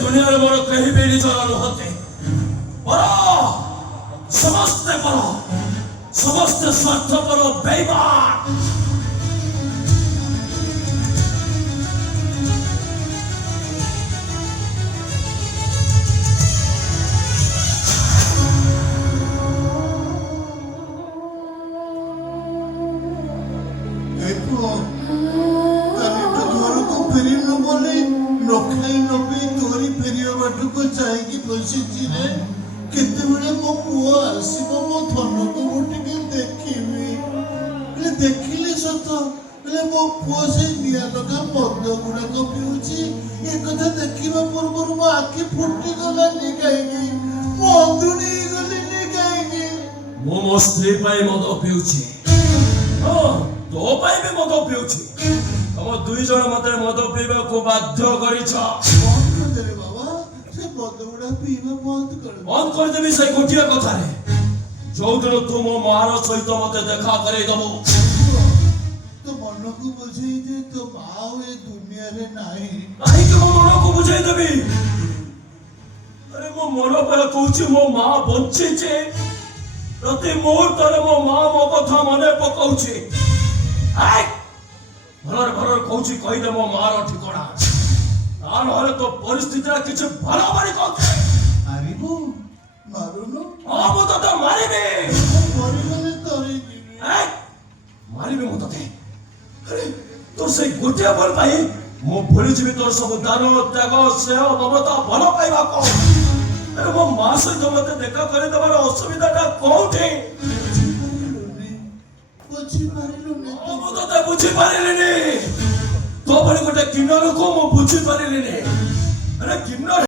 दुनिया मोर कहीं भी निजर नुहते समस्त स्वार्थपर बेईमान केतेबेले मो पुओ आसीबो मो धनको गोटिके देखिबी देखिले सत बेले मो पुओ से निया लगा मद गुड़ाक पिउची ए कथा देखिबा पूर्व मो आखि फुटी गला निगाइगी मो अंधुनी गली निगाइगी मो स्त्री पाई मद पिउची तो पाई भी मद पिउची हम दुई जन मते मद पीबा को बाध्य करिछ बंद कर देवी से गोटिया कथा रे जो दिन तुम मार सहित मते देखा करे दबो तो मन को बुझे जे तो माओ ए दुनिया रे नाही कि मो मन को बुझाई देबी अरे मो मन पर कहूची मो मां बंची छे प्रति मुहूर्त रे मो मां मो कथा मने पकाउची आय भरर कहूची कहि दे मो मार ठिकाना आनहले तो परिस्थिति किछ भला बारी कहते आरिबो मारुनो मो तो मारिबे मरिगले तरी दिबी मारिबे मो तते अरे तोर से गोटिया बल पाई मो भूली जीवी तोर सब दान त्याग स्नेह ममता भल पाइबा को अरे मो मां सहित मते देखा करे दबार असुविधाटा कोठे मो तते बुझी पारिलिनी तो भली गोटे किन्नर को मो बुझी पारिलिनी अरे किन्नर